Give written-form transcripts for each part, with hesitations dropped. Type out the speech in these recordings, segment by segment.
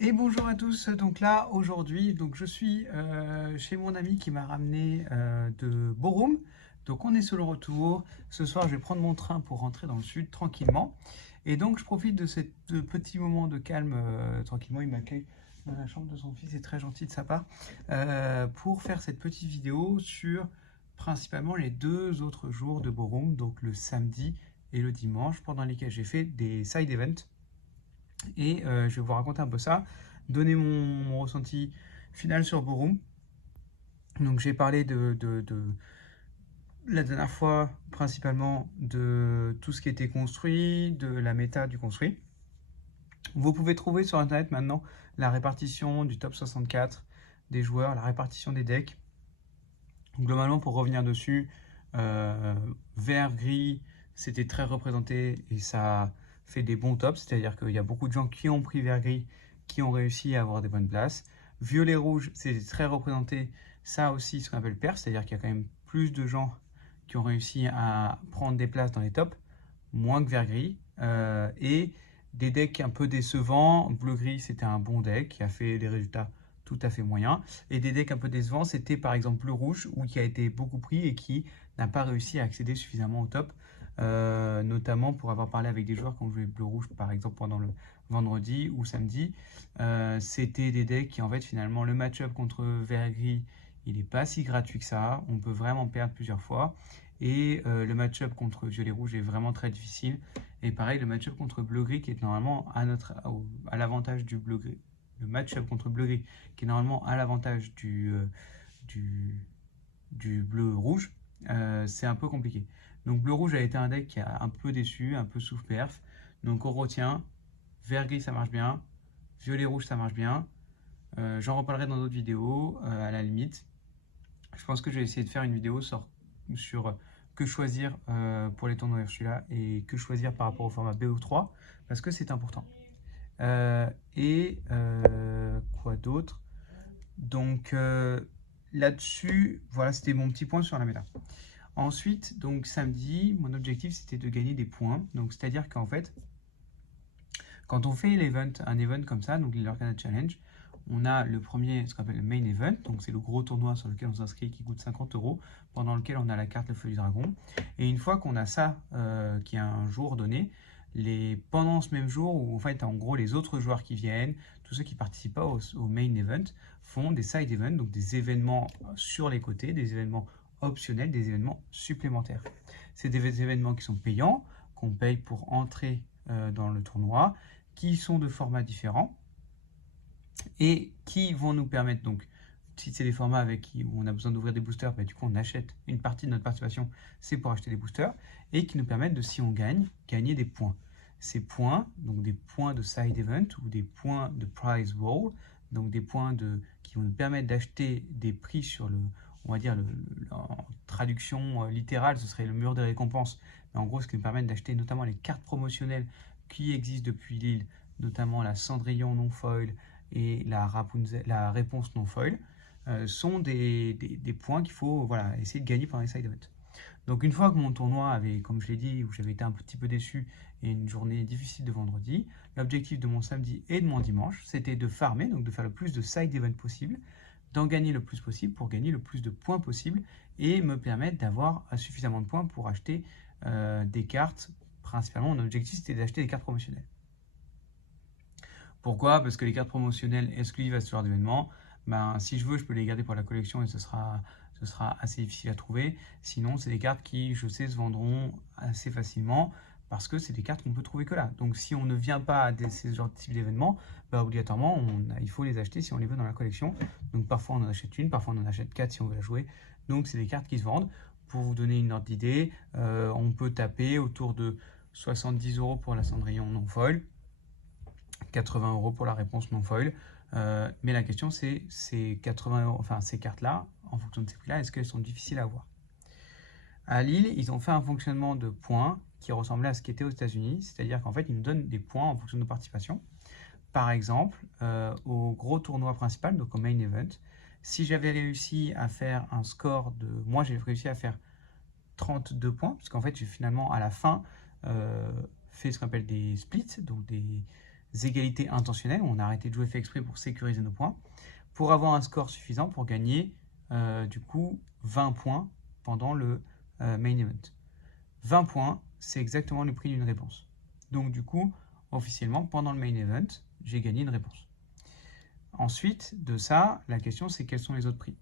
Et bonjour à tous, donc là aujourd'hui je suis chez mon ami qui m'a ramené de Borum, donc on est sur le retour. Ce soir je vais prendre mon train pour rentrer dans le sud tranquillement, et donc je profite de ce petit moment de calme tranquillement. Il m'accueille dans la chambre de son fils, c'est très gentil de sa part, pour faire cette petite vidéo sur principalement les 2 autres jours de Borum, donc le samedi et le dimanche, pendant lesquels j'ai fait des side events. Et je vais vous raconter un peu ça, donner mon ressenti final sur Borum. Donc j'ai parlé la dernière fois principalement de tout ce qui était construit, de la méta du construit. Vous pouvez trouver sur internet maintenant la répartition du top 64 des joueurs, la répartition des decks. Globalement, pour revenir dessus, vert, gris, c'était très représenté et ça fait des bons tops, c'est-à-dire qu'il y a beaucoup de gens qui ont pris vert, gris, qui ont réussi à avoir des bonnes places. Violet, rouge, c'était très représenté, ça aussi, ce qu'on appelle pair, c'est-à-dire qu'il y a quand même plus de gens qui ont réussi à prendre des places dans les tops, moins que vert, gris. Et des decks un peu décevants, bleu-gris, c'était un bon deck qui a fait des résultats tout à fait moyens. Et des decks un peu décevants, c'était par exemple bleu-rouge, ou qui a été beaucoup pris et qui n'a pas réussi à accéder suffisamment au top. Notamment pour avoir parlé avec des joueurs qui ont joué bleu-rouge, par exemple pendant le vendredi ou samedi. C'était des decks qui, en fait, finalement, le match-up contre vert-gris, il n'est pas si gratuit que ça. On peut vraiment perdre plusieurs fois. Et le match-up contre violet-rouge est vraiment très difficile. Et pareil, le match-up contre bleu-gris, qui est normalement à l'avantage du bleu-gris. Le match-up contre bleu-gris, qui est normalement à l'avantage du, du bleu-rouge, c'est un peu compliqué. Donc bleu-rouge a été un deck qui a un peu déçu, un peu sous-perf. Donc on retient, vert-gris ça marche bien, violet-rouge ça marche bien. J'en reparlerai dans d'autres vidéos à la limite. Je pense que je vais essayer de faire une vidéo sur que choisir pour les tournois Ursula et que choisir par rapport au format BO3 parce que c'est important. Quoi d'autre? Donc là-dessus, voilà, c'était mon petit point sur la méta. Ensuite, donc samedi, mon objectif c'était de gagner des points. Donc c'est-à-dire qu'en fait, quand on fait un event comme ça, donc l'Organa Challenge, on a le premier, ce qu'on appelle le main event, donc c'est le gros tournoi sur lequel on s'inscrit qui coûte 50 €, pendant lequel on a la carte le feu du dragon. Et une fois qu'on a ça, qui est un jour donné, pendant ce même jour, où en fait, en gros, les autres joueurs qui viennent, tous ceux qui participent pas au main event, font des side events, donc des événements sur les côtés, des événements optionnels, des événements supplémentaires. C'est des événements qui sont payants, qu'on paye pour entrer dans le tournoi, qui sont de formats différents et qui vont nous permettre, donc si c'est des formats où on a besoin d'ouvrir des boosters, bah, du coup on achète une partie de notre participation, c'est pour acheter des boosters, et qui nous permettent de, si on gagne, gagner des points. Ces points, donc des points de side event ou des points de prize roll, donc des points qui vont nous permettre d'acheter des prix sur on va dire en traduction littérale, ce serait le mur des récompenses, mais en gros ce qui nous permet d'acheter notamment les cartes promotionnelles qui existent depuis Lille, notamment la Cendrillon non foil et la réponse non foil, sont des points qu'il faut essayer de gagner pendant les side events. Donc une fois que mon tournoi avait, comme je l'ai dit, où j'avais été un petit peu déçu et une journée difficile de vendredi, l'objectif de mon samedi et de mon dimanche, c'était de farmer, donc de faire le plus de side events possible, d'en gagner le plus possible pour gagner le plus de points possible et me permettre d'avoir suffisamment de points pour acheter des cartes. Principalement, mon objectif c'était d'acheter des cartes promotionnelles. Pourquoi? Parce que les cartes promotionnelles exclusives à ce genre d'événement, ben, si je veux, je peux les garder pour la collection et ce sera assez difficile à trouver. Sinon, c'est des cartes qui, je sais, se vendront assez facilement parce que c'est des cartes qu'on peut trouver que là. Donc, si on ne vient pas à ce genre de type d'événement, ben, obligatoirement, il faut les acheter si on les veut dans la collection. Donc, parfois, on en achète une, parfois, on en achète 4 si on veut la jouer. Donc, c'est des cartes qui se vendent. Pour vous donner une ordre d'idée, on peut taper autour de 70 € pour la Cendrillon non foil, 80 € pour la réponse non foil. Mais la question c'est ces 80 €, enfin ces cartes-là, en fonction de ces prix-là, est-ce qu'elles sont difficiles à avoir? À Lille, ils ont fait un fonctionnement de points qui ressemblait à ce qui était aux États-Unis, c'est-à-dire qu'en fait, ils nous donnent des points en fonction de nos participations. Par exemple, au gros tournoi principal, donc au main event, si j'avais réussi à faire un score de... Moi, j'ai réussi à faire 32 points, parce qu'en fait, j'ai finalement, à la fin, fait ce qu'on appelle des splits, donc égalités intentionnelles, où on a arrêté de jouer fait exprès pour sécuriser nos points, pour avoir un score suffisant pour gagner du coup 20 points pendant le main event. 20 points, c'est exactement le prix d'une réponse. Donc du coup, officiellement, pendant le main event, j'ai gagné une réponse. Ensuite de ça, la question c'est quels sont les autres prix.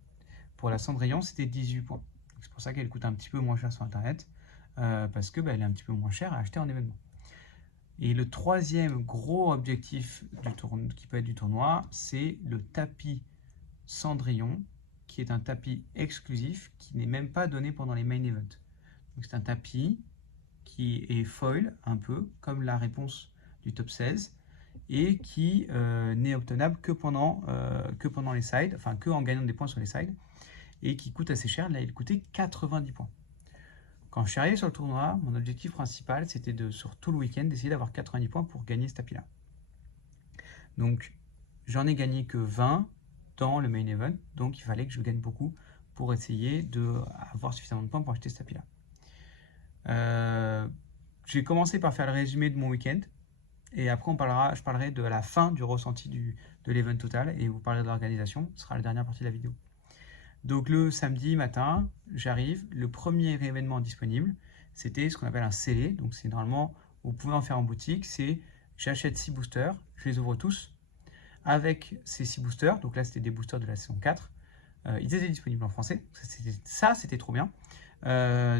Pour la Cendrillon, c'était 18 points. C'est pour ça qu'elle coûte un petit peu moins cher sur Internet, parce que elle est un petit peu moins chère à acheter en événement. Et le troisième gros objectif qui peut être du tournoi, c'est le tapis Cendrillon, qui est un tapis exclusif qui n'est même pas donné pendant les main events. C'est un tapis qui est foil, un peu comme la réponse du top 16, et qui n'est obtenable que pendant les sides, enfin que en gagnant des points sur les sides, et qui coûte assez cher. Là, il coûtait 90 points. Quand je suis arrivé sur le tournoi, mon objectif principal, c'était sur tout le week-end, d'essayer d'avoir 90 points pour gagner ce tapis-là. Donc, j'en ai gagné que 20 dans le main event, donc il fallait que je gagne beaucoup pour essayer d'avoir suffisamment de points pour acheter ce tapis-là. J'ai commencé par faire le résumé de mon week-end, et après je parlerai de la fin du ressenti de l'event total, et vous parlerez de l'organisation, ce sera la dernière partie de la vidéo. Donc le samedi matin, j'arrive, le premier événement disponible, c'était ce qu'on appelle un scellé. Donc c'est normalement, vous pouvez en faire en boutique, c'est j'achète 6 boosters, je les ouvre tous. Avec ces 6 boosters, donc là c'était des boosters de la saison 4, ils étaient disponibles en français, ça c'était trop bien.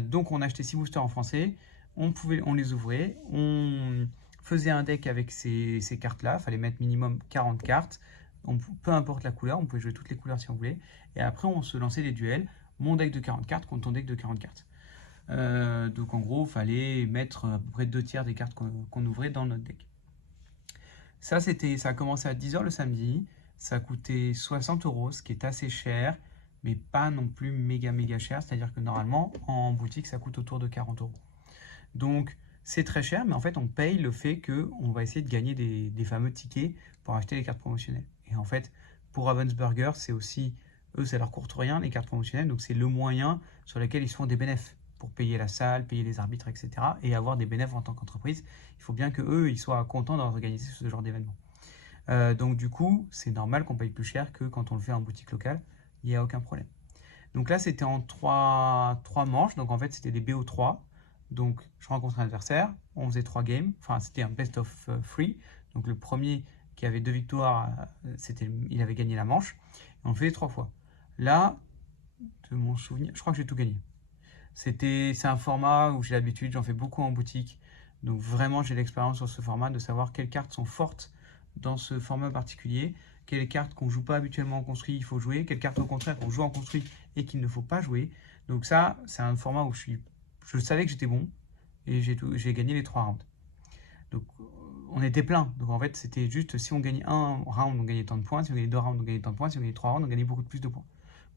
Donc on achetait 6 boosters en français, on les ouvrait, on faisait un deck avec ces cartes-là, il fallait mettre minimum 40 cartes. Peu importe la couleur, on pouvait jouer toutes les couleurs si on voulait. Et après, on se lançait des duels. Mon deck de 40 cartes contre ton deck de 40 cartes. Donc en gros, il fallait mettre à peu près 2 tiers des cartes qu'on ouvrait dans notre deck. Ça a commencé à 10 h le samedi. Ça coûtait 60 €, ce qui est assez cher, mais pas non plus méga cher. C'est-à-dire que normalement, en boutique, ça coûte autour de 40 €. Donc c'est très cher, mais en fait, on paye le fait qu'on va essayer de gagner des fameux tickets pour acheter les cartes promotionnelles. Et en fait, pour Ravensburger, c'est aussi, eux, ça leur coûte rien, les cartes promotionnelles, donc c'est le moyen sur lequel ils se font des bénéfices pour payer la salle, payer les arbitres, etc. et avoir des bénéfices en tant qu'entreprise. Il faut bien qu'eux, ils soient contents d'organiser ce genre d'événement. Donc du coup, c'est normal qu'on paye plus cher que quand on le fait en boutique locale, il n'y a aucun problème. Donc là, c'était en 3 manches, donc en fait, c'était des BO3. Donc, je rencontrais un adversaire, on faisait 3 games, enfin, c'était un best of 3. Donc, le premier qui avait 2 victoires, il avait gagné la manche. Et on le faisait 3 fois. Là, de mon souvenir, je crois que j'ai tout gagné. C'est un format où j'ai l'habitude, j'en fais beaucoup en boutique. Donc, vraiment, j'ai l'expérience sur ce format de savoir quelles cartes sont fortes dans ce format particulier, quelles cartes qu'on ne joue pas habituellement en construit, il faut jouer, quelles cartes au contraire qu'on joue en construit et qu'il ne faut pas jouer. Donc ça, c'est un format où je savais que j'étais bon et j'ai gagné les 3 rounds. Donc on était plein. Donc en fait, c'était juste si on gagnait un round, on gagnait tant de points. Si on gagnait 2 rounds, on gagnait tant de points. Si on gagnait 3 rounds, on gagnait beaucoup plus de points.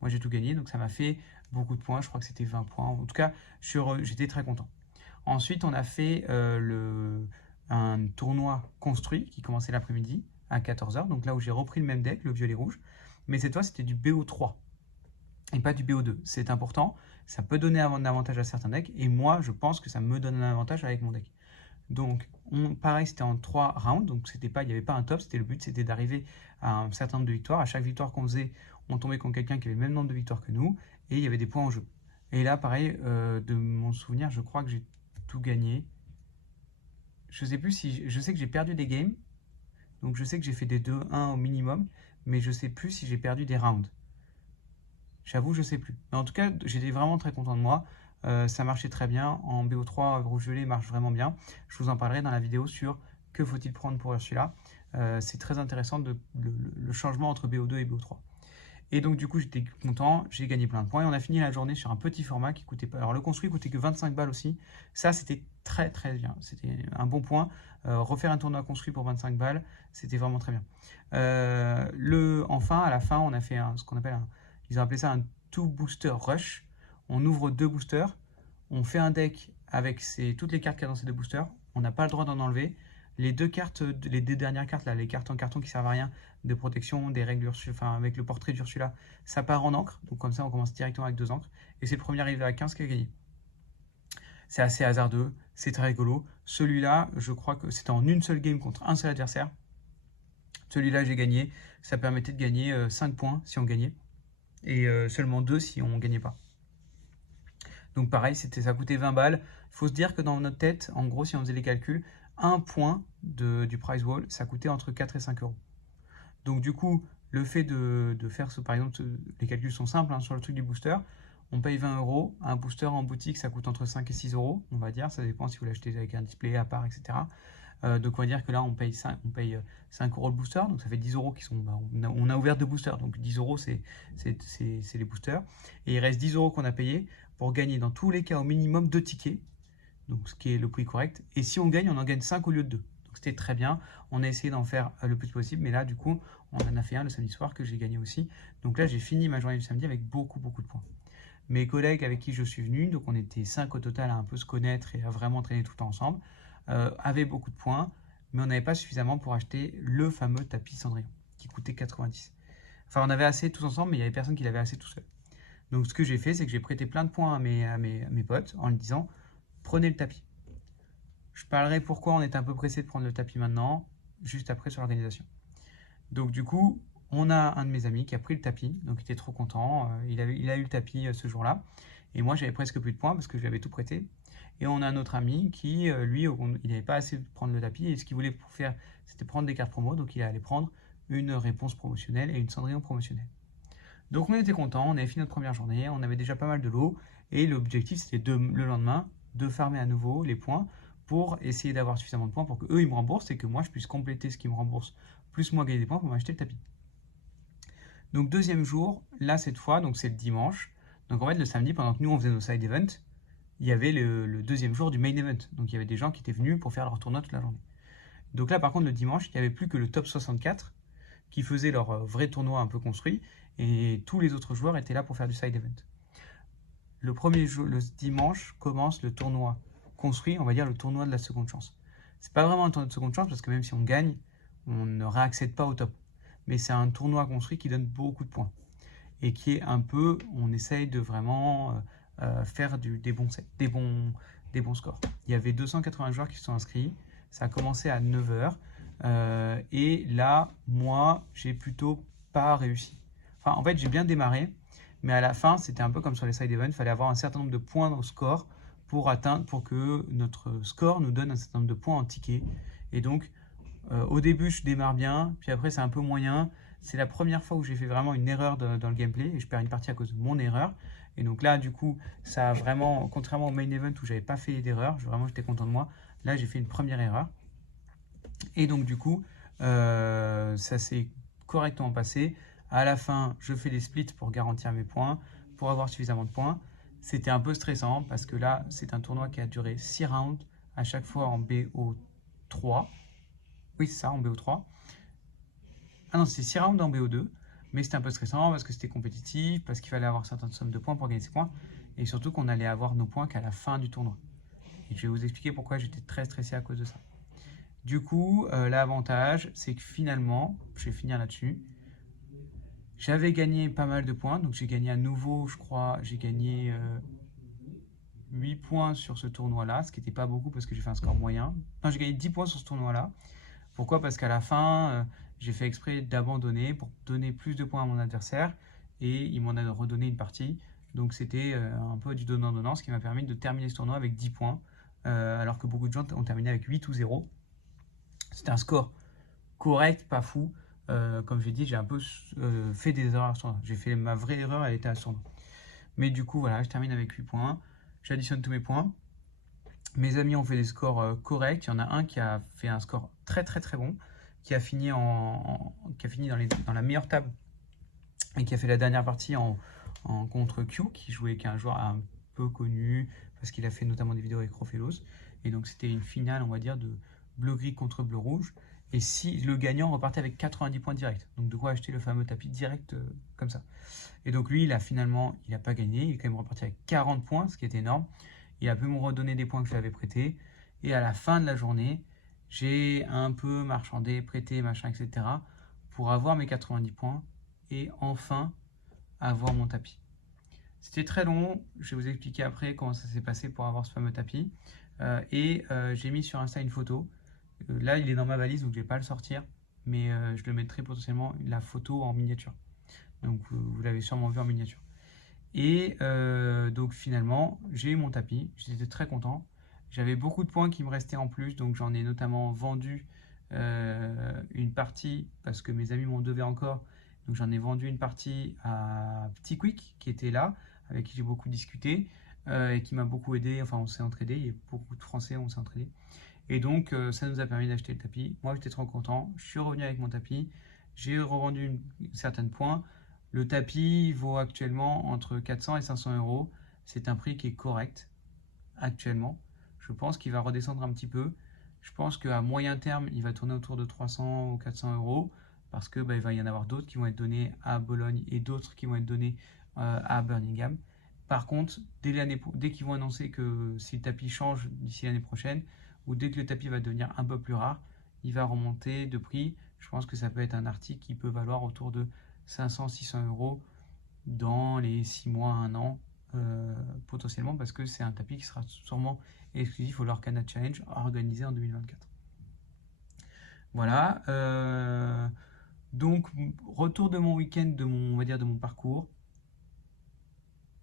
Moi, j'ai tout gagné, donc ça m'a fait beaucoup de points. Je crois que c'était 20 points. En tout cas, j'étais très content. Ensuite, on a fait un tournoi construit qui commençait l'après-midi à 14 h. Donc là où j'ai repris le même deck, le violet rouge. Mais cette fois, c'était du BO3 et pas du BO2. C'est important. Ça peut donner un avantage à certains decks. Et moi, je pense que ça me donne un avantage avec mon deck. Donc, pareil, c'était en 3 rounds. Donc, il n'y avait pas un top. Le but, c'était d'arriver à un certain nombre de victoires. À chaque victoire qu'on faisait, on tombait contre quelqu'un qui avait le même nombre de victoires que nous. Et il y avait des points en jeu. Et là, pareil, de mon souvenir, je crois que j'ai tout gagné. Je sais plus je sais que j'ai perdu des games. Donc, je sais que j'ai fait des 2-1 au minimum. Mais je sais plus si j'ai perdu des rounds. J'avoue, je sais plus. Mais en tout cas, j'étais vraiment très content de moi. Ça marchait très bien. En BO3, rouge-violet marche vraiment bien. Je vous en parlerai dans la vidéo sur que faut-il prendre pour Ursula. C'est très intéressant le changement entre BO2 et BO3. Et donc du coup, j'étais content, j'ai gagné plein de points. Et on a fini la journée sur un petit format qui coûtait pas... Alors le construit coûtait que 25 balles aussi. Ça, c'était très bien. C'était un bon point. Refaire un tournoi construit pour 25 balles, c'était vraiment très bien. Enfin, à la fin, on a fait ce qu'on appelle ils ont appelé ça un 2 booster rush. On ouvre 2 boosters, on fait un deck avec toutes les cartes qu'il y a dans ces 2 boosters. On n'a pas le droit d'en enlever. Les 2 dernières cartes, là, les cartes en carton qui servent à rien, de protection, des règles avec le portrait d'Ursula, ça part en encre. Donc comme ça, on commence directement avec 2 encres. Et c'est le premier arrivé à 15 qui a gagné. C'est assez hasardeux, c'est très rigolo. Celui-là, je crois que c'était en une seule game contre un seul adversaire. Celui-là, j'ai gagné. Ça permettait de gagner 5 points si on gagnait. Et seulement 2 si on ne gagnait pas. Donc pareil, ça coûtait 20 balles. Il faut se dire que dans notre tête, en gros, si on faisait les calculs, un point du prize wall, ça coûtait entre 4 et 5 euros. Donc du coup, le fait de faire par exemple, les calculs sont simples hein, sur le truc du booster. On paye 20 euros. Un booster en boutique, ça coûte entre 5 et 6 euros, on va dire. Ça dépend si vous l'achetez avec un display à part, etc. Donc on va dire que là, on paye 5 euros le booster. Donc ça fait 10 euros qui sont. On a ouvert 2 boosters. Donc 10 euros, c'est les boosters. Et il reste 10 euros qu'on a payé pour gagner dans tous les cas au minimum 2 tickets. Donc ce qui est le prix correct. Et si on gagne, on en gagne 5 au lieu de 2. Donc c'était très bien. On a essayé d'en faire le plus possible. Mais là, du coup, on en a fait un le samedi soir que j'ai gagné aussi. Donc là, j'ai fini ma journée du samedi avec beaucoup de points. Mes collègues avec qui je suis venu, donc on était 5 au total à un peu se connaître et à vraiment traîner tout le temps ensemble, avaient beaucoup de points, mais on n'avait pas suffisamment pour acheter le fameux tapis Cendrillon qui coûtait 90. Enfin, on avait assez tous ensemble, mais il n'y avait personne qui l'avait assez tout seul. Donc ce que j'ai fait, c'est que j'ai prêté plein de points à mes potes en leur disant prenez le tapis. Je parlerai pourquoi on est un peu pressé de prendre le tapis maintenant, juste après sur l'organisation. Donc du coup, on a un de mes amis qui a pris le tapis, donc il était trop content, il a eu le tapis ce jour-là, et moi j'avais presque plus de points parce que je lui avais tout prêté. Et on a un autre ami qui, lui, il n'avait pas assez de prendre le tapis, et ce qu'il voulait faire, c'était prendre des cartes promo, donc il allait prendre une réponse promotionnelle et une Cendrillon promotionnelle. Donc on était content, on avait fini notre première journée, on avait déjà pas mal de lots, et l'objectif c'était le lendemain de farmer à nouveau les points pour essayer d'avoir suffisamment de points pour qu'eux ils me remboursent et que moi je puisse compléter ce qu'ils me remboursent, plus moi gagner des points pour m'acheter le tapis. Donc deuxième jour, là cette fois, donc c'est le dimanche. Donc en fait le samedi, pendant que nous on faisait nos side events, il y avait le deuxième jour du main event. Donc il y avait des gens qui étaient venus pour faire leur tournoi toute la journée. Donc là par contre le dimanche, il n'y avait plus que le top 64 qui faisait leur vrai tournoi un peu construit et tous les autres joueurs étaient là pour faire du side event. Le premier jour, le dimanche, commence le tournoi construit, on va dire le tournoi de la seconde chance. C'est pas vraiment un tournoi de seconde chance parce que même si on gagne, on ne réaccède pas au top. Mais c'est un tournoi construit qui donne beaucoup de points et qui est un peu, on essaye de vraiment faire des bons scores. Il y avait 280 joueurs qui se sont inscrits, ça a commencé à 9h et là, moi, j'ai plutôt pas réussi. Enfin, en fait, j'ai bien démarré, mais à la fin, c'était un peu comme sur les side events, il fallait avoir un certain nombre de points au score pour que notre score nous donne un certain nombre de points en ticket. Et donc, au début, je démarre bien, puis après, c'est un peu moyen. C'est la première fois où j'ai fait vraiment une erreur dans le gameplay et je perds une partie à cause de mon erreur. Et donc là, du coup, ça a vraiment, contrairement au main event où j'avais pas fait d'erreur, vraiment j'étais content de moi. Là, j'ai fait une première erreur. Et donc, du coup, ça s'est correctement passé. À la fin, je fais des splits pour garantir mes points, pour avoir suffisamment de points. C'était un peu stressant parce que là, c'est un tournoi qui a duré 6 rounds, à chaque fois en BO3. Oui, c'est ça, en BO3. Ah non, c'est 6 rounds en BO2, mais c'était un peu stressant parce que c'était compétitif, parce qu'il fallait avoir certaines sommes de points pour gagner ses points, et surtout qu'on allait avoir nos points qu'à la fin du tournoi. Et je vais vous expliquer pourquoi j'étais très stressé à cause de ça. Du coup, l'avantage, c'est que finalement, je vais finir là-dessus, j'avais gagné pas mal de points, donc j'ai gagné à nouveau, je crois, j'ai gagné 8 points sur ce tournoi-là, ce qui n'était pas beaucoup parce que j'ai fait un score moyen. Non, j'ai gagné 10 points sur ce tournoi-là. Pourquoi? Parce qu'à la fin, j'ai fait exprès d'abandonner pour donner plus de points à mon adversaire et il m'en a redonné une partie. Donc c'était un peu du donnant-donnant, ce qui m'a permis de terminer ce tournoi avec 10 points, alors que beaucoup de gens ont terminé avec 8 ou 0. C'était un score correct, pas fou. Comme j'ai dit, j'ai un peu fait des erreurs à ce tournoi. J'ai fait ma vraie erreur, elle était à ce tournoi. Mais du coup, voilà, je termine avec 8 points. J'additionne tous mes points. Mes amis ont fait des scores corrects. Il y en a un qui a fait un score très bon, qui a fini, dans la meilleure table et qui a fait la dernière partie contre Q, qui jouait avec un joueur un peu connu parce qu'il a fait notamment des vidéos avec Rofelos. Et donc c'était une finale, on va dire, de bleu-gris contre bleu-rouge. Et si le gagnant repartait avec 90 points directs. Donc de quoi acheter le fameux tapis direct comme ça. Et donc lui, il n'a pas gagné. Il est quand même reparti avec 40 points, ce qui est énorme. Il a pu me redonner des points que je lui avais prêtés. Et à la fin de la journée, j'ai un peu marchandé, prêté, machin, etc. pour avoir mes 90 points et enfin avoir mon tapis. C'était très long. Je vais vous expliquer après comment ça s'est passé pour avoir ce fameux tapis. J'ai mis sur Insta une photo. Là, il est dans ma valise, donc je ne vais pas le sortir. mais je le mettrai potentiellement la photo en miniature. Donc vous l'avez sûrement vu en miniature. Et donc finalement, j'ai eu mon tapis, j'étais très content. J'avais beaucoup de points qui me restaient en plus, donc j'en ai notamment vendu une partie parce que mes amis m'en devaient encore. Donc j'en ai vendu une partie à Petit Quick qui était là, avec qui j'ai beaucoup discuté et qui m'a beaucoup aidé. Enfin, on s'est entraidé, il y a beaucoup de Français, on s'est entraidé. Et donc ça nous a permis d'acheter le tapis. Moi j'étais trop content, je suis revenu avec mon tapis, j'ai revendu certains points. Le tapis vaut actuellement entre 400 et 500 euros. C'est un prix qui est correct actuellement. Je pense qu'il va redescendre un petit peu. Je pense qu'à moyen terme, il va tourner autour de 300 ou 400 euros parce que il va y en avoir d'autres qui vont être donnés à Bologne et d'autres qui vont être donnés à Birmingham. Par contre, dès qu'ils vont annoncer que si le tapis change d'ici l'année prochaine ou dès que le tapis va devenir un peu plus rare, il va remonter de prix. Je pense que ça peut être un article qui peut valoir autour de 500-600 euros dans les 6 mois, 1 an, potentiellement, parce que c'est un tapis qui sera sûrement exclusif au Lorcana Challenge organisé en 2024. Voilà. Donc, retour de mon week-end, on va dire de mon parcours.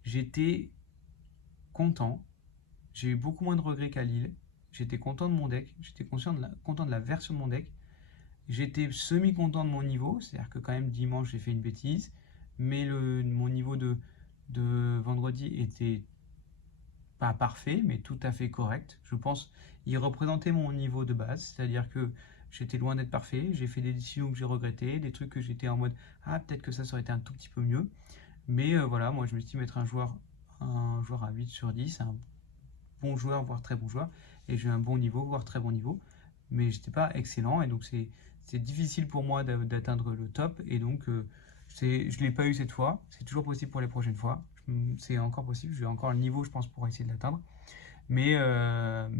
J'étais content. J'ai eu beaucoup moins de regrets qu'à Lille. J'étais content de mon deck. J'étais content de la version de mon deck. J'étais semi-content de mon niveau, c'est-à-dire que quand même dimanche j'ai fait une bêtise, mais mon niveau de vendredi était pas parfait, mais tout à fait correct. Je pense il représentait mon niveau de base, c'est-à-dire que j'étais loin d'être parfait, j'ai fait des décisions que j'ai regrettées, des trucs que j'étais en mode ah peut-être que ça aurait été un tout petit peu mieux, mais voilà, moi je me suis dit mettre un joueur à 8 sur 10, un bon joueur, voire très bon joueur, et j'ai un bon niveau, voire très bon niveau, mais j'étais pas excellent, et donc c'est difficile pour moi d'atteindre le top, et donc je ne l'ai pas eu cette fois, c'est toujours possible pour les prochaines fois, c'est encore possible, j'ai encore le niveau je pense pour essayer de l'atteindre, mais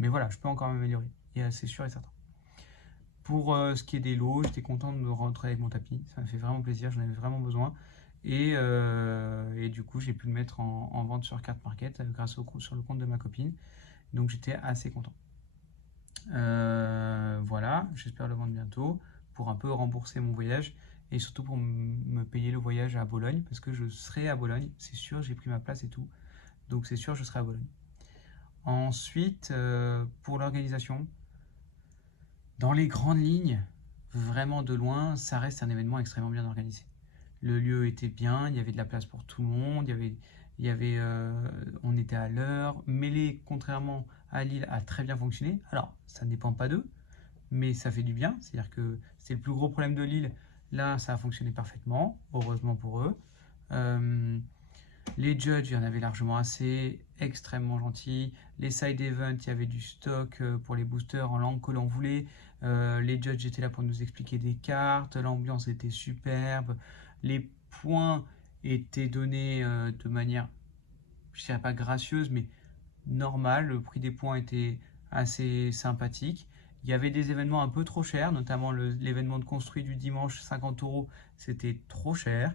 voilà, je peux encore m'améliorer, et c'est sûr et certain. Pour ce qui est des lots, j'étais content de me rentrer avec mon tapis, ça m'a fait vraiment plaisir, j'en avais vraiment besoin, et du coup j'ai pu le mettre en vente sur Card Market grâce sur le compte de ma copine, donc j'étais assez content. Voilà, j'espère le vendre bientôt pour un peu rembourser mon voyage et surtout pour me payer le voyage à Bologne parce que je serai à Bologne, c'est sûr, j'ai pris ma place et tout, donc c'est sûr je serai à Bologne. Ensuite, pour l'organisation, dans les grandes lignes, vraiment de loin, ça reste un événement extrêmement bien organisé. Le lieu était bien, il y avait de la place pour tout le monde, on était à l'heure. Mêlée, contrairement à Lille, a très bien fonctionné. Alors, ça ne dépend pas d'eux, mais ça fait du bien. C'est-à-dire que c'est le plus gros problème de Lille. Là, ça a fonctionné parfaitement, heureusement pour eux. Les judges, il y en avait largement assez, extrêmement gentils. Les side events, il y avait du stock pour les boosters en langue que l'on voulait. Les judges étaient là pour nous expliquer des cartes. L'ambiance était superbe. Les points étaient donnés de manière, je ne dirais pas gracieuse, mais normale. Le prix des points était assez sympathique. Il y avait des événements un peu trop chers, notamment l'événement de construit du dimanche, 50 euros, c'était trop cher.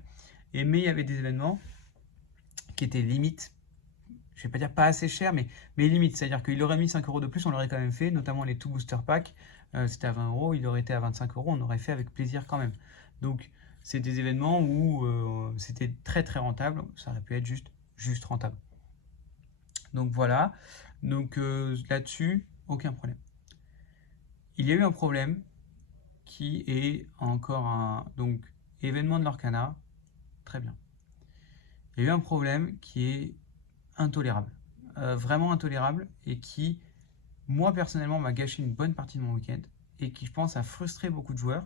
Mais il y avait des événements qui étaient limite, je vais pas dire pas assez cher, mais limite, c'est-à-dire qu'il aurait mis 5 euros de plus, on l'aurait quand même fait, notamment les tout booster pack, c'était à 20 euros, il aurait été à 25 euros, on aurait fait avec plaisir quand même. Donc c'est des événements où c'était très très rentable, ça aurait pu être juste rentable. Donc voilà, donc là-dessus, aucun problème. Il y a eu un problème qui est encore un donc événement de l'Orcana, très bien. Il y a eu un problème qui est intolérable, vraiment intolérable, et qui, moi personnellement, m'a gâché une bonne partie de mon week-end, et qui, je pense, a frustré beaucoup de joueurs.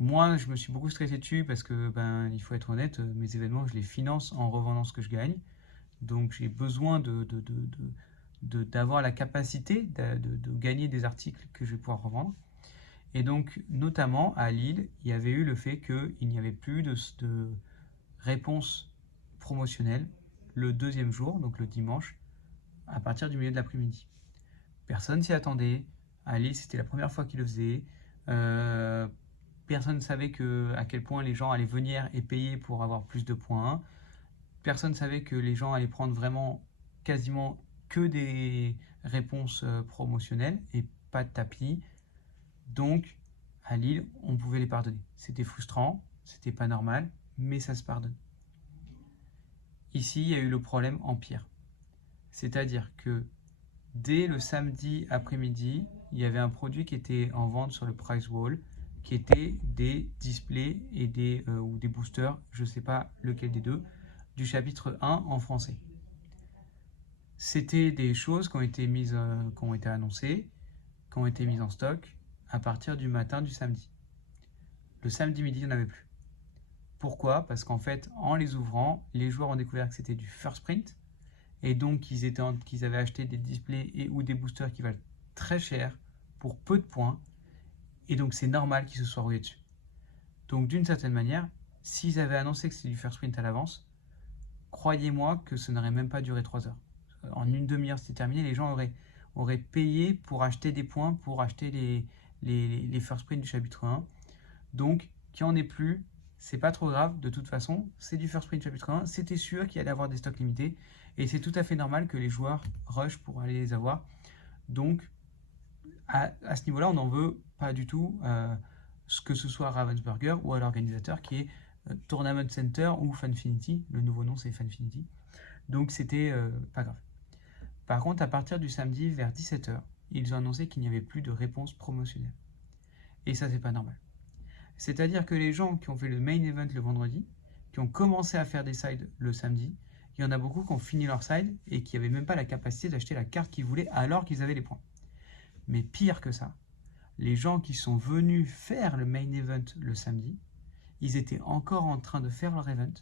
Moi, je me suis beaucoup stressé dessus parce que, il faut être honnête, mes événements, je les finance en revendant ce que je gagne. Donc, j'ai besoin d'avoir la capacité de gagner des articles que je vais pouvoir revendre. Et donc, notamment à Lille, il y avait eu le fait qu'il n'y avait plus de réponse promotionnelle le deuxième jour, donc le dimanche, à partir du milieu de l'après-midi. Personne s'y attendait. À Lille, c'était la première fois qu'ils le faisaient. Personne ne savait à quel point les gens allaient venir et payer pour avoir plus de points. Personne ne savait que les gens allaient prendre vraiment quasiment que des réponses promotionnelles et pas de tapis. Donc, à Lille, on pouvait les pardonner. C'était frustrant, c'était pas normal, mais ça se pardonne. Ici, il y a eu le problème en pire. C'est-à-dire que dès le samedi après-midi, il y avait un produit qui était en vente sur le price wall, qui était des displays et ou des boosters, je ne sais pas lequel des deux, du chapitre 1 en français. C'était des choses qui ont été annoncées, qui ont été mises en stock à partir du matin du samedi. Le samedi midi, il n'y en avait plus. Pourquoi? Parce qu'en fait, en les ouvrant, les joueurs ont découvert que c'était du first print, et donc qu'ils avaient acheté des displays et ou des boosters qui valent très cher pour peu de points, et donc c'est normal qu'ils se soient rouillés dessus. Donc d'une certaine manière, s'ils avaient annoncé que c'était du first print à l'avance, croyez-moi que ce n'aurait même pas duré 3 heures. En une demi-heure, c'était terminé, les gens auraient payé pour acheter des points, pour acheter les first print du chapitre 1. Donc, qu'il n'y en ait plus, c'est pas trop grave, de toute façon, c'est du first print chapitre 1, c'était sûr qu'il allait avoir des stocks limités, et c'est tout à fait normal que les joueurs rushent pour aller les avoir. Donc, à ce niveau-là, on n'en veut pas du tout, que ce soit Ravensburger ou à l'organisateur qui est Tournament Center ou Fanfinity, le nouveau nom c'est Fanfinity, donc c'était pas grave. Par contre, à partir du samedi vers 17 h, ils ont annoncé qu'il n'y avait plus de réponse promotionnelle. Et ça, c'est pas normal. C'est-à-dire que les gens qui ont fait le main event le vendredi, qui ont commencé à faire des sides le samedi, il y en a beaucoup qui ont fini leur side et qui n'avaient même pas la capacité d'acheter la carte qu'ils voulaient alors qu'ils avaient les points. Mais pire que ça, les gens qui sont venus faire le main event le samedi, ils étaient encore en train de faire leur event,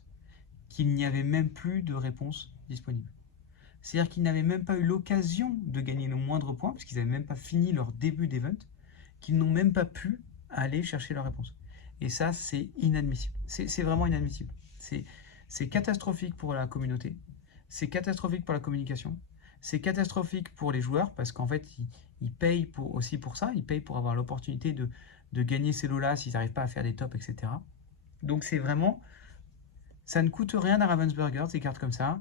qu'il n'y avait même plus de réponse disponible. C'est-à-dire qu'ils n'avaient même pas eu l'occasion de gagner le moindre point, parce qu'ils n'avaient même pas fini leur début d'event, qu'ils n'ont même pas pu aller chercher leur réponse. Et ça, c'est inadmissible. C'est vraiment inadmissible. C'est catastrophique pour la communauté, c'est catastrophique pour la communication, c'est catastrophique pour les joueurs, parce qu'en fait, ils payent aussi pour ça, ils payent pour avoir l'opportunité de gagner ces lots-là s'ils n'arrivent pas à faire des tops, etc. Donc c'est vraiment, ça ne coûte rien à Ravensburger, ces cartes comme ça.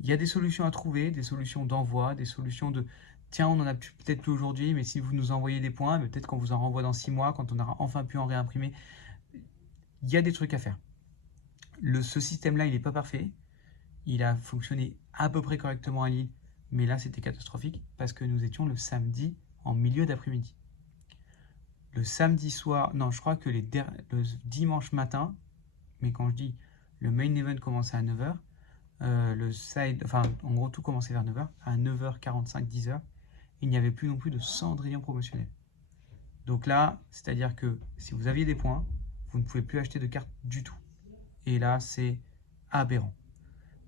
Il y a des solutions à trouver, des solutions d'envoi, des solutions de tiens, on en a peut-être plus aujourd'hui, mais si vous nous envoyez des points, peut-être qu'on vous en renvoie dans 6 mois, quand on aura enfin pu en réimprimer. Il y a des trucs à faire. Ce système-là, il n'est pas parfait. Il a fonctionné à peu près correctement à Lille, mais là, c'était catastrophique parce que nous étions le samedi en milieu d'après-midi. Le samedi soir, non, je crois que le dimanche matin, mais quand je dis le main event commençait à 9 h, le side, enfin en gros tout commençait vers 9 h, à 9h45, 10 h, il n'y avait plus non plus de Cendrillon promotionnel. Donc là, c'est-à-dire que si vous aviez des points, vous ne pouvez plus acheter de cartes du tout. Et là, c'est aberrant.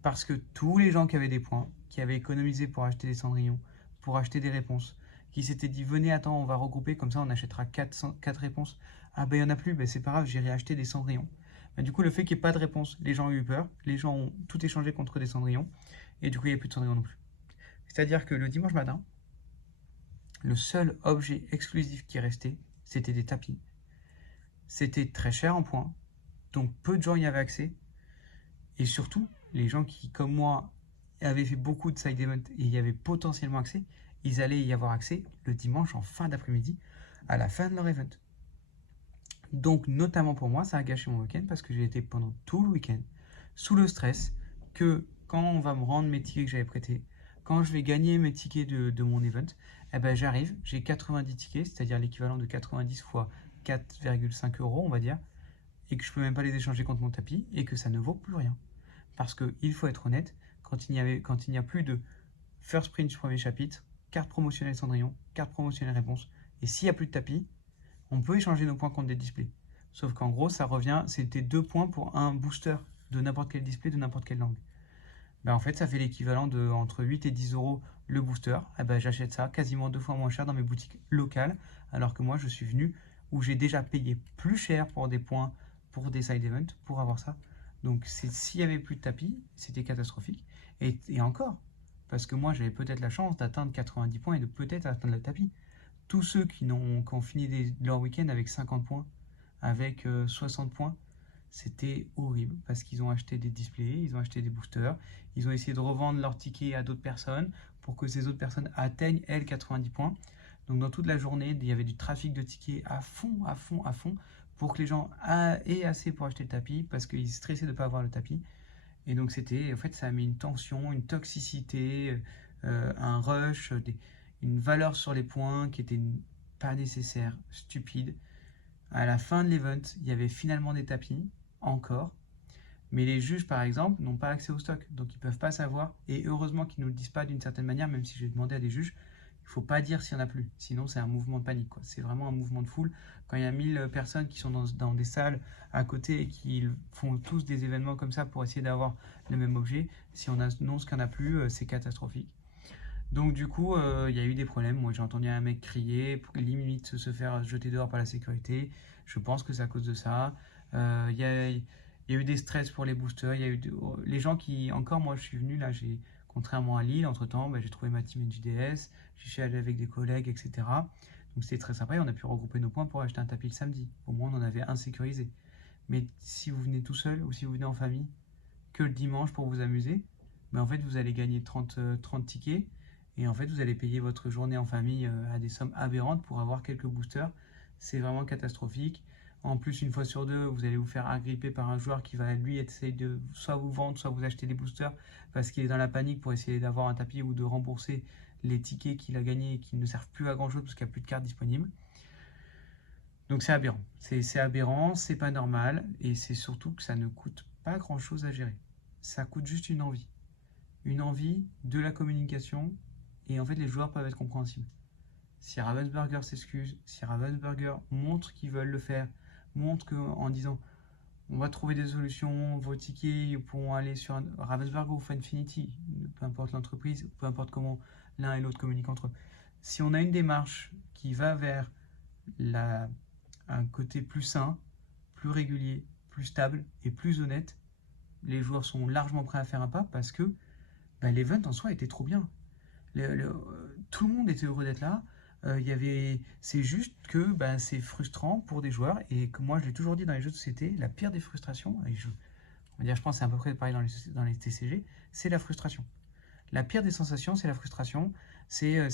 Parce que tous les gens qui avaient des points, qui avaient économisé pour acheter des Cendrillons, pour acheter des réponses, qui s'étaient dit venez, attends, on va regrouper, comme ça on achètera 4 réponses. Ah ben il n'y en a plus, ben c'est pas grave, j'irai acheter des Cendrillons. Ben, du coup, le fait qu'il n'y ait pas de réponse, les gens ont eu peur, les gens ont tout échangé contre des Cendrillons, et du coup, il n'y a plus de Cendrillons non plus. C'est-à-dire que le dimanche matin, le seul objet exclusif qui restait, c'était des tapis. C'était très cher en points, donc peu de gens y avaient accès, et surtout, les gens qui, comme moi, avaient fait beaucoup de side event et y avaient potentiellement accès, ils allaient y avoir accès le dimanche en fin d'après-midi, à la fin de leur event. Donc, notamment pour moi, ça a gâché mon week-end parce que j'ai été pendant tout le week-end sous le stress que quand on va me rendre mes tickets que j'avais prêtés, quand je vais gagner mes tickets de mon event, eh ben j'arrive, j'ai 90 tickets, c'est-à-dire l'équivalent de 90 fois 4,5 €, on va dire, et que je peux même pas les échanger contre mon tapis et que ça ne vaut plus rien. Parce qu'il faut être honnête, quand il n'y a plus de first print du premier chapitre, carte promotionnelle Cendrillon, carte promotionnelle réponse, et s'il n'y a plus de tapis, on peut échanger nos points contre des displays. Sauf qu'en gros, ça revient, c'était 2 points pour un booster de n'importe quel display, de n'importe quelle langue. Ben en fait, ça fait l'équivalent de entre 8 et 10 € le booster. Et ben, j'achète ça quasiment 2 fois moins cher dans mes boutiques locales, alors que moi, je suis venu où j'ai déjà payé plus cher pour des points, pour des side events, pour avoir ça. Donc, s'il n'y avait plus de tapis, c'était catastrophique. Et encore, parce que moi, j'avais peut-être la chance d'atteindre 90 points et de peut-être atteindre le tapis. Tous ceux qui ont fini leur week-end avec 50 points, avec 60 points, c'était horrible parce qu'ils ont acheté des displays, ils ont acheté des boosters, ils ont essayé de revendre leurs tickets à d'autres personnes pour que ces autres personnes atteignent, elles, 90 points. Donc dans toute la journée, il y avait du trafic de tickets à fond, à fond, à fond, pour que les gens aient assez pour acheter le tapis, parce qu'ils stressaient de ne pas avoir le tapis. Et donc en fait, ça a mis une tension, une toxicité, un rush, une valeur sur les points qui était pas nécessaire, stupide. À la fin de l'event, il y avait finalement des tapis, encore. Mais les juges, par exemple, n'ont pas accès au stock. Donc, ils ne peuvent pas savoir. Et heureusement qu'ils ne nous le disent pas d'une certaine manière, même si j'ai demandé à des juges, il ne faut pas dire s'il n'y en a plus. Sinon, c'est un mouvement de panique. C'est vraiment un mouvement de foule. Quand il y a 1000 personnes qui sont dans des salles à côté et qui font tous des événements comme ça pour essayer d'avoir le même objet, si on annonce qu'il n'y en a plus, c'est catastrophique. Donc du coup, il y a eu des problèmes. Moi, j'ai entendu un mec crier, limite se faire jeter dehors par la sécurité. Je pense que c'est à cause de ça. Il y a eu des stress pour les boosters. Il y a eu les gens qui, encore, moi, je suis venu là, contrairement à Lille, entre-temps, j'ai trouvé ma team NJDS, j'ai allé avec des collègues, etc. Donc c'était très sympa et on a pu regrouper nos points pour acheter un tapis le samedi. Au moins, on en avait un sécurisé. Mais si vous venez tout seul ou si vous venez en famille, que le dimanche pour vous amuser, en fait, vous allez gagner 30 tickets. Et en fait, vous allez payer votre journée en famille à des sommes aberrantes pour avoir quelques boosters. C'est vraiment catastrophique. En plus, une fois sur deux, vous allez vous faire agripper par un joueur qui va, lui, essayer de soit vous vendre, soit vous acheter des boosters parce qu'il est dans la panique pour essayer d'avoir un tapis ou de rembourser les tickets qu'il a gagnés et qui ne servent plus à grand chose parce qu'il n'y a plus de cartes disponibles. Donc c'est aberrant. C'est aberrant, c'est pas normal et c'est surtout que ça ne coûte pas grand chose à gérer. Ça coûte juste une envie. Une envie, de la communication et en fait les joueurs peuvent être compréhensibles. Si Ravensburger s'excuse, si Ravensburger montre qu'ils veulent le faire, montre qu'en disant on va trouver des solutions, vos tickets pourront aller sur Ravensburger ou Funfinity, peu importe l'entreprise, peu importe comment l'un et l'autre communiquent entre eux. Si on a une démarche qui va vers un côté plus sain, plus régulier, plus stable et plus honnête, les joueurs sont largement prêts à faire un pas parce que l'event en soi était trop bien. Tout le monde était heureux d'être là. C'est juste que c'est frustrant pour des joueurs et que moi je l'ai toujours dit dans les jeux de société, la pire des frustrations, on va dire, je pense que c'est à peu près pareil dans les TCG, c'est la frustration. La pire des sensations, c'est la frustration. C'est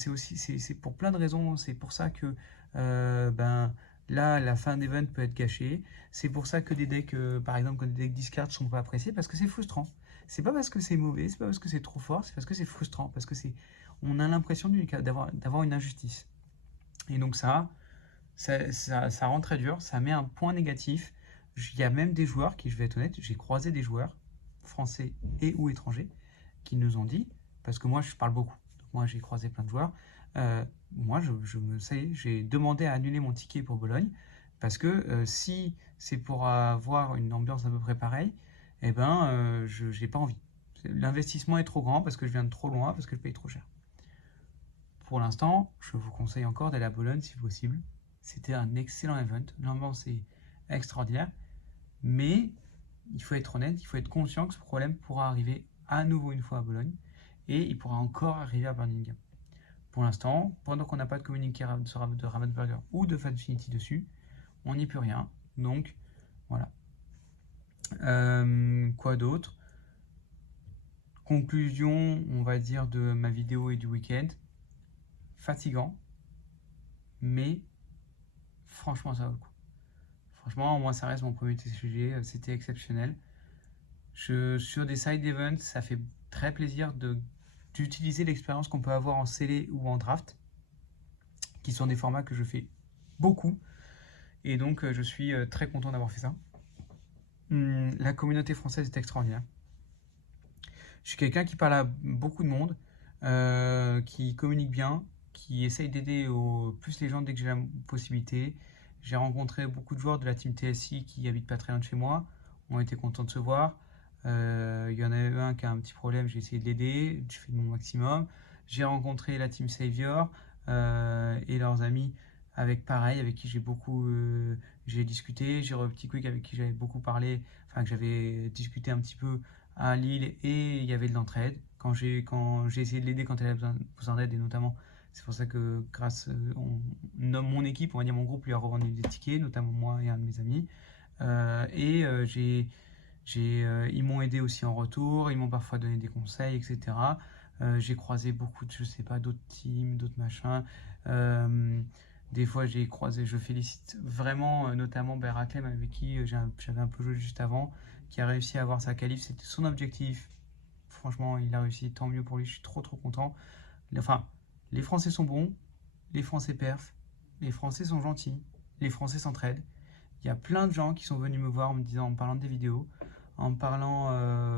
pour plein de raisons. C'est pour ça que là, la fin d'event peut être gâchée. C'est pour ça que des decks, par exemple, que des decks discard sont pas appréciés parce que c'est frustrant. C'est pas parce que c'est mauvais, c'est pas parce que c'est trop fort, c'est parce que c'est frustrant, parce que on a l'impression d'avoir une injustice. Et donc ça rend très dur, ça met un point négatif. Il y a même des joueurs qui, je vais être honnête, j'ai croisé des joueurs français et ou étrangers qui nous ont dit, parce que moi je parle beaucoup, donc moi j'ai croisé plein de joueurs, moi j'ai demandé à annuler mon ticket pour Bologne, parce que si c'est pour avoir une ambiance à peu près pareille, je n'ai pas envie. L'investissement est trop grand parce que je viens de trop loin, parce que je paye trop cher. Pour l'instant, je vous conseille encore d'aller à Bologne si possible. C'était un excellent event, l'ambiance est extraordinaire, mais il faut être honnête, il faut être conscient que ce problème pourra arriver à nouveau une fois à Bologne et il pourra encore arriver à Birmingham. Pour l'instant, pendant qu'on n'a pas de communiqué de Ravensburger ou de Funfinity dessus, on n'y peut rien. Donc voilà. Quoi d'autre? Conclusion, on va dire, de ma vidéo et du week-end. Fatigant, mais franchement, ça vaut le coup. Franchement, moi, ça reste mon premier TCG, c'était exceptionnel. Sur des side events, ça fait très plaisir d'utiliser l'expérience qu'on peut avoir en scellé ou en draft, qui sont des formats que je fais beaucoup. Et donc, je suis très content d'avoir fait ça. La communauté française est extraordinaire. Je suis quelqu'un qui parle à beaucoup de monde, qui communique bien, qui essaye d'aider plus les gens dès que j'ai la possibilité. J'ai rencontré beaucoup de joueurs de la team TSI qui habitent pas très loin de chez moi, ont été contents de se voir. Il y en a un qui a un petit problème, j'ai essayé de l'aider, je fais de mon maximum. J'ai rencontré la team Savior et leurs amis avec qui j'ai discuté. J'ai Petit Quick avec qui j'avais beaucoup parlé, enfin que j'avais discuté un petit peu à Lille et il y avait de l'entraide. Quand j'ai essayé de l'aider quand elle avait besoin d'aide et notamment c'est pour ça que on nomme mon équipe, on va dire mon groupe lui a revendu des tickets, notamment moi et un de mes amis. Ils m'ont aidé aussi en retour, ils m'ont parfois donné des conseils, etc. J'ai croisé beaucoup de, je sais pas, d'autres teams, d'autres machins. Des fois, j'ai croisé, je félicite vraiment, notamment Beraklem, avec qui j'avais un peu joué juste avant, qui a réussi à avoir sa qualif. C'était son objectif. Franchement, il a réussi, tant mieux pour lui, je suis trop trop content. Enfin, les Français sont bons, les Français perfent, les Français sont gentils, les Français s'entraident. Il y a plein de gens qui sont venus me voir en me disant, en parlant des vidéos, en me parlant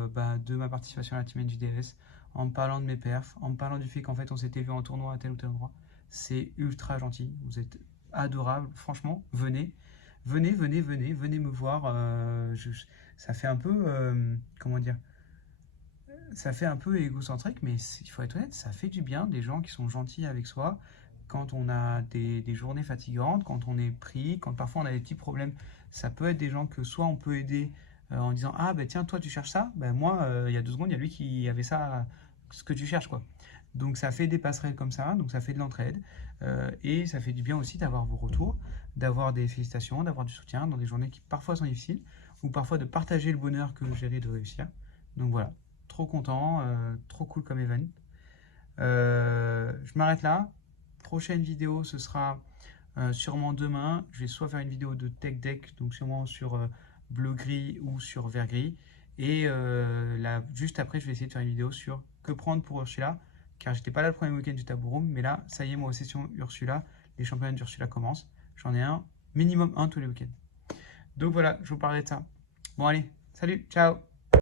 de ma participation à la Team NJDS, en me parlant de mes perfs, en me parlant du fait qu'en fait on s'était vu en tournoi à tel ou tel endroit. C'est ultra gentil, vous êtes adorables, franchement, venez, venez me voir. Ça fait un peu, comment dire, ça fait un peu égocentrique, mais il faut être honnête, ça fait du bien, des gens qui sont gentils avec soi, quand on a des journées fatigantes, quand on est pris, quand parfois on a des petits problèmes. Ça peut être des gens que soit on peut aider en disant ah ben tiens toi tu cherches ça, ben moi il y a 2 secondes il y a lui qui avait ça, ce que tu cherches quoi. Donc ça fait des passerelles comme ça, donc ça fait de l'entraide et ça fait du bien aussi d'avoir vos retours, d'avoir des félicitations, d'avoir du soutien dans des journées qui parfois sont difficiles ou parfois de partager le bonheur que j'ai de réussir. Donc voilà, trop content, trop cool comme event. Je m'arrête là. Prochaine vidéo, ce sera sûrement demain. Je vais soit faire une vidéo de tech deck, donc sûrement sur bleu-gris ou sur vert-gris. Et là, juste après, je vais essayer de faire une vidéo sur que prendre pour Ursula, car j'étais pas là le premier week-end du Taboo Room, mais là, ça y est, moi, session Ursula, les championnats d'Ursula commencent. J'en ai un, minimum un tous les week-ends. Donc voilà, je vous parlerai de ça. Bon allez, salut, ciao!